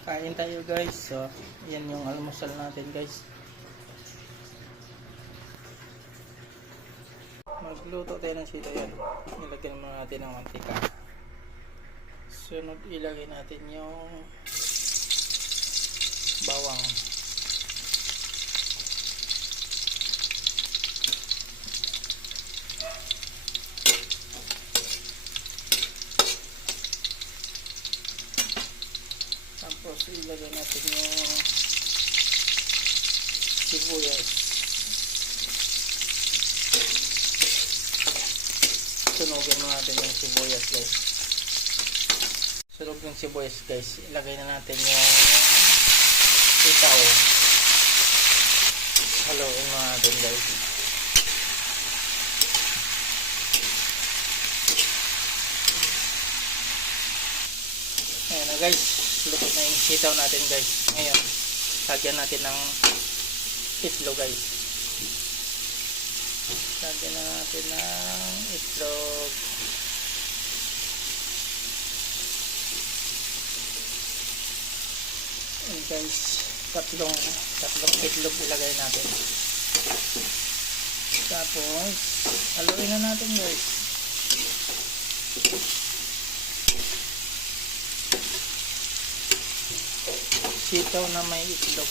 Kain tayo guys. So, yan yung almusal natin guys. Magluto tayo ng sito yan. Ilagyan muna natin ng mantika. Sunod ilagay natin yung bawang. Tapos ilagay natin yung sibuyas. Sunugin mo natin yung sibuyas guys. Sunog yung sibuyas guys. Ilagay na natin yung itaw. Haluin mo natin guys. Ayan na guys. Luto na yung sitaw natin guys. Ngayon, lagyan natin ng itlog guys. Lagyan na natin ng itlog. Ayan guys, tatlong, tatlong itlog ilagay natin. Tapos, haluin na natin guys. Sitaw na may itlog.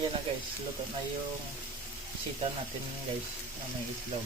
Ayan na guys, luto na yung sitaw natin guys na may itlog.